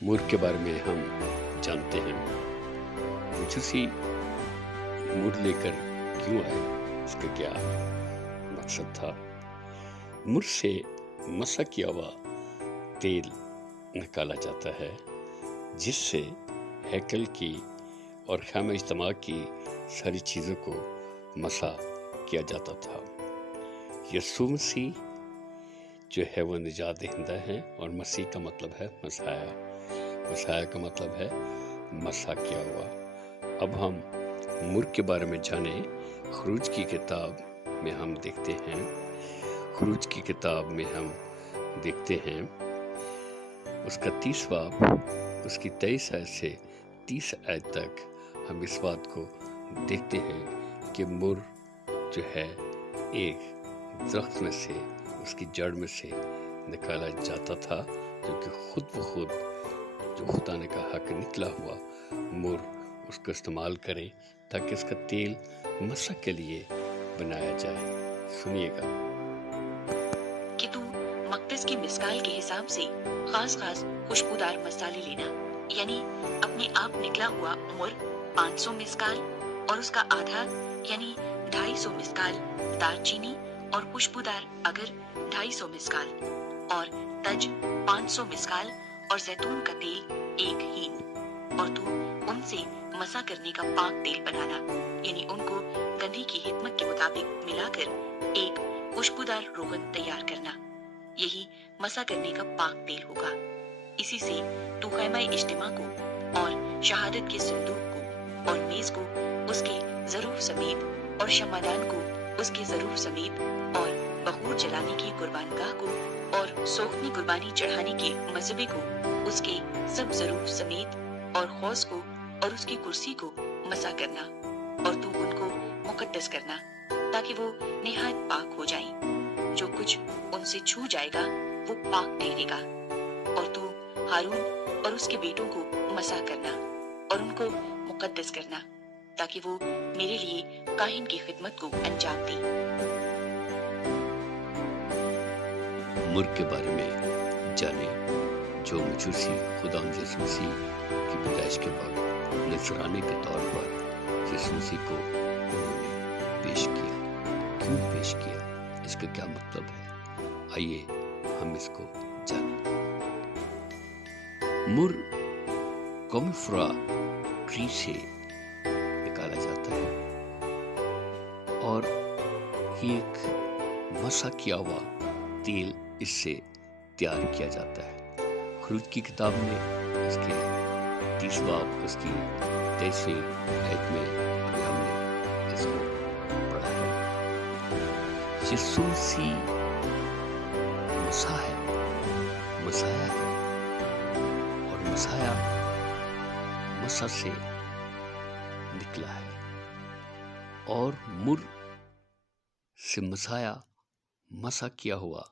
मुर के बारे में हम जानते हैं। मजूसी मुर लेकर क्यों आए, इसका क्या मकसद था। मुर से मसा किया हुआ तेल निकाला जाता है, जिससे हैकल की और ख़ैमा इज्तिमा की सारी चीज़ों को मसा किया जाता था। यीशु मसीह जो है वो निजात दहिंदा है, और मसीह का मतलब है मसाया। मसाया का मतलब है मसा किया हुआ। अब हम मुर के बारे में जानें। खरूज की किताब में हम देखते हैं, खरूज की किताब में हम देखते हैं उसका 30 बाब उसकी 23 आयत से 30 आयत तक हम इस बात को देखते हैं कि मुर जो है एक दरख्त में से, उसकी जड़ में से निकाला जाता था, जो कि खुद ब खुद जो खुदा ने कहा कि निकला हुआ मुर उसको इस्तेमाल करें ताकि इसका तेल मसा के लिए बनाया जाए। सुनिएगा कि तू मकदस की मिसाल के हिसाब से खास खुशबूदार मसाले लेना, यानी अपने आप निकला हुआ मुर 500 मिस्काल और उसका आधा यानी 250 मिस्काल दालचीनी और खुशबूदार अगर 250 मिस्काल और तज 500 मिस्काल और जैतून का तेल 1 हीन, और तू उनसे मसा करने का पाक तेल बनाना, यानी उनको गंधी की हिकमत के मुताबिक मिलाकर एक खुशबूदार रोगन तैयार करना। यही मसा करने का पाक तेल होगा। इसी से तू ख़ैमा इज्तिमा को और शहादत के संदूक को और मेज को उसके ज़रूर समेत और शमादान को उसके ज़रूर समेत और बखूर जलाने की कुर्बानगाह को और सोखनी कुर्बानी चढ़ाने के मज़बे को उसके सब ज़रूर समेत और खौस को और उसकी कुर्सी को मसा करना, और तू उनको मुकद्दस करना ताकि वो निहायत पाक हो जाएं। जो कुछ उनसे छू जाएगा वो पाक ठहरेगा। और तू हारून और उसके बेटों को मसा करना और उनको मुकद्दस करना ताकि वो मेरे लिए काहिन की खिदमत को अंजाम दें। मुर के बारे में जाने, जो मजूसी खुदा यीशु मसीह की पैदाइश के बाद नजराने के तौर पर यीशु मसीह को उन्होंने पेश किया। क्यों पेश किया, इसका क्या मतलब है, आइए हम इसको जानें। मुर कॉम्फोरा ट्री से निकाला जाता है और एक मसा किया हुआ तेल इससे तैयार किया जाता है। खरूज की किताब में उसके 30 बाब उसकी 23वीं आयत में भी हमने इसको पढ़ा है। यीशु मसीह मसा है, मसाया है, और मसाया मसा से निकला है, और मुर से मसाया मसा किया हुआ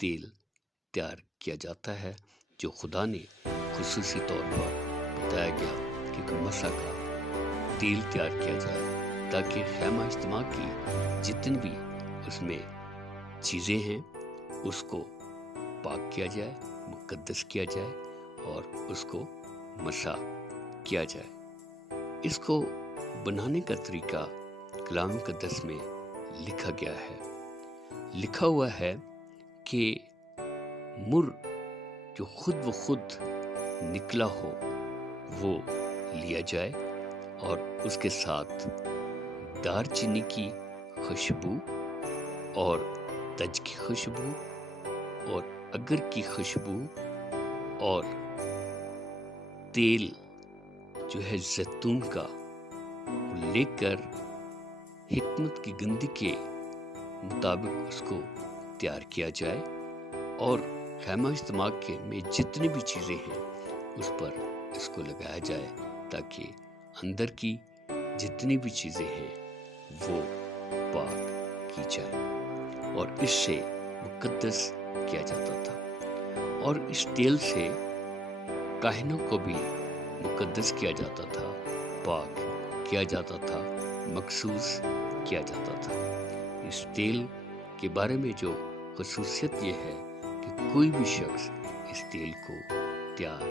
तेल तैयार किया जाता है, जो खुदा ने खुसूसी तौर पर बताया गया कि मसा का तेल तैयार किया जाए ताकि ख़ैमा इज्तिमा की जितनी भी उसमें चीज़ें हैं उसको पाक किया जाए, मुकद्दस किया जाए और उसको मसा किया जाए। इसको बनाने का तरीका कलाम मुकद्दस में लिखा गया है। लिखा हुआ है कि मुर जो खुद ब खुद निकला हो वो लिया जाए, और उसके साथ दालचीनी की खुशबू और तज की खुशबू और अगर की खुशबू और तेल जो है जैतून का लेकर हिकमत की गंधी के मुताबिक उसको तैयार किया जाए, और ख़ैमा इज्तिमा के में जितनी भी चीज़ें हैं उस पर इसको लगाया जाए ताकि अंदर की जितनी भी चीज़ें हैं वो पाक की जाए, और इससे मुकद्दस किया जाता था। और इस तेल से काहिनों को भी मुकद्दस किया जाता था, पाक किया जाता था, मखसूस किया जाता था। इस तेल के बारे में जो खुसूसियत ये है कि कोई भी शख्स इस तेल को तैयार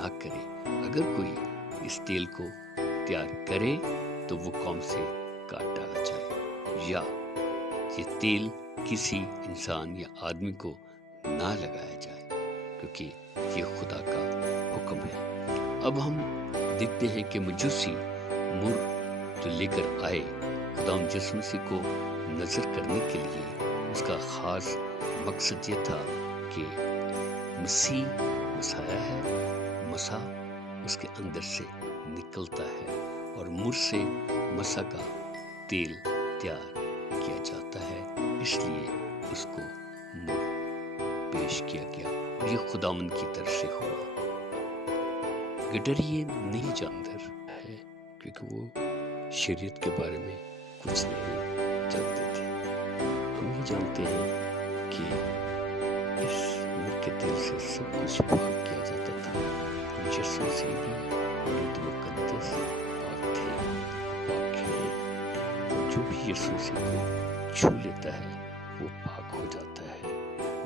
نہ کرے. اگر کوئی اس تیل کو تیار کرے تو وہ قوم سے کاٹ ڈالا جائے، یا یہ تیل کسی انسان یا آدمی کو نہ لگایا جائے، کیونکہ یہ خدا کا حکم ہے. اب ہم دیکھتے ہیں کہ مجوسی مر جو لے کر آئے خداوند یسوع مسیح کو نظر کرنے کے لیے، اس کا خاص مقصد یہ تھا کہ مسیح مسیح ہے، مسیح اس کے اندر سے نکلتا ہے اور مر سے مسیح کا تیل تیار کیا جاتا ہے. اس لیے اس کو مر پیش کیا گیا اور یہ خداوند کی طرف سے ہوا. گڈریے نہیں جانتا ہے کیونکہ وہ شریعت کے بارے میں کچھ نہیں جانتے تھے. ہم یہ جانتے ہیں کہ اس مر کے تیل سے سب کچھ پاک کیا جاتا تھا. یسوع سے بھی مولود مقدس پاک تھے، پاک ہے. جو بھی یسوع سے کو چھو لیتا ہے وہ پاک ہو جاتا ہے.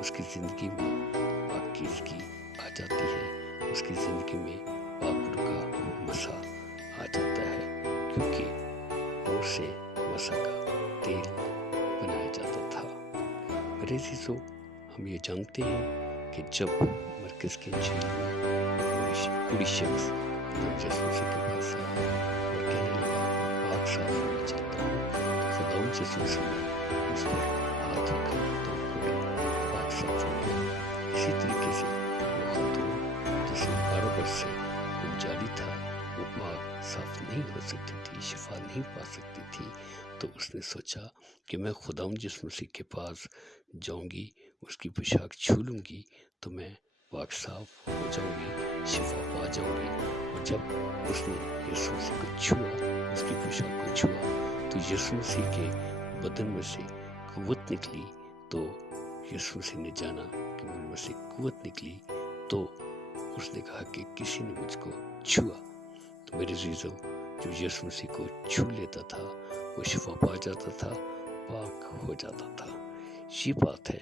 اس کی زندگی میں پاکیزگی آ جاتی ہے، اس کی زندگی میں پاک کا مسا آ جاتا ہے، کیونکہ وہ سے مسا کا تیل بنایا جاتا تھا. میرے عزیزو، ہم یہ جانتے ہیں کہ جب مرکز کے انجیل میں کوئی شخص یسوع مسیح کے پاس آیا اور کہنے لگا پاک صاف ہونا چاہتا ہوں، تو خداوند یسوع مسیح نے اس پر ہاتھ رکھا تو وہ پاک صاف ہو گیا. اسی طریقے سے وہ خاتون جس میں 12 برس سے خون جاری تھا، وہ پاک صاف نہیں ہو سکتی تھی، شفا نہیں پا سکتی تھی. تو اس نے سوچا کہ میں خداوند یسوع مسیح کے پاس جاؤں گی، اس کی پوشاک چھو لوں گی تو میں پاک صاف ہو جاؤں گی، شفا پا جاؤں گی. اور جب اس نے یسوع مسیح کو چھوا، اس کی پوشاک کو چھوا، تو یسوع مسیح کے بدن میں سے قوت نکلی. تو یسوع مسیح نے جانا کہ مجھ میں سے قوت نکلی، تو اس نے کہا کہ کسی نے مجھ کو چھوا. تو میرے عزیزو، جو یسوع مسیح کو چھو لیتا تھا وہ شفا پا جاتا تھا، پاک ہو جاتا تھا. یہ بات ہے.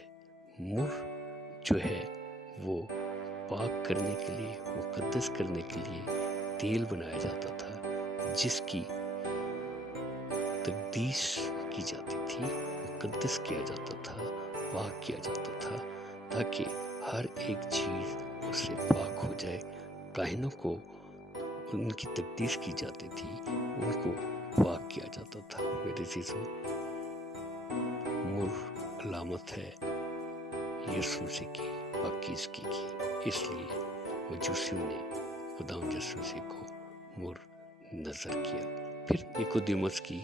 مر جو ہے وہ پاک کرنے کے لیے، مقدس کرنے کے لیے تیل بنایا جاتا تھا، جس کی تقدیس کی جاتی تھی، مقدس کیا جاتا تھا، پاک کیا جاتا تھا، تاکہ ہر ایک چیز اس سے پاک ہو جائے. کاہنوں کو ان کی تقدیس کی جاتی تھی، ان کو پاک کیا جاتا تھا. میرے عزیزو، مر علامت ہے یسوع مسیح کی پاکیزگی کی. اس لیے مجوسیوں نے خداوند یسوع مسیح کو مر نظر کیا. پھر نیکودیموس کی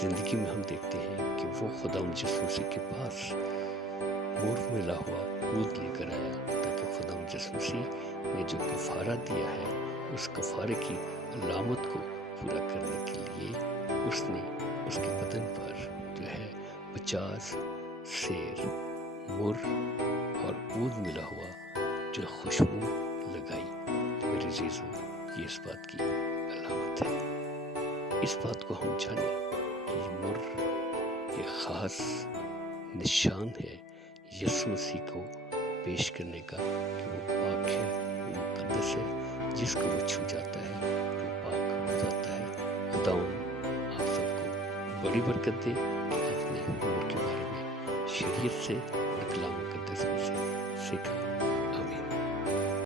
زندگی میں ہم دیکھتے ہیں کہ وہ خداوند یسوع مسیح کے پاس مر ملا ہوا دودھ لے کر آیا، تاکہ خداوند یسوع مسیح نے جو کفارہ دیا ہے اس کفارے کی علامت کو پورا کرنے کے لیے اس نے اس کے بدن پر جو ہے 50 سیر مر اور عود ملا ہوا جو خوشبو لگائی. میرے عزیزو، یہ اس بات کی علامت ہے. اس بات کو ہم جانیں کہ یہ مر ایک خاص نشان ہے یسوع مسیح کو پیش کرنے کا، کہ وہ پاک ہے، وہ مقدس ہے. جس کو وہ چھو جاتا ہے وہ پاک ہو جاتا ہے. خداوند آپ سب کو بڑی برکت دے کہ آپ نے مر کے بارے میں شریعت سے اور کلام مقدس میں سے سیکھا.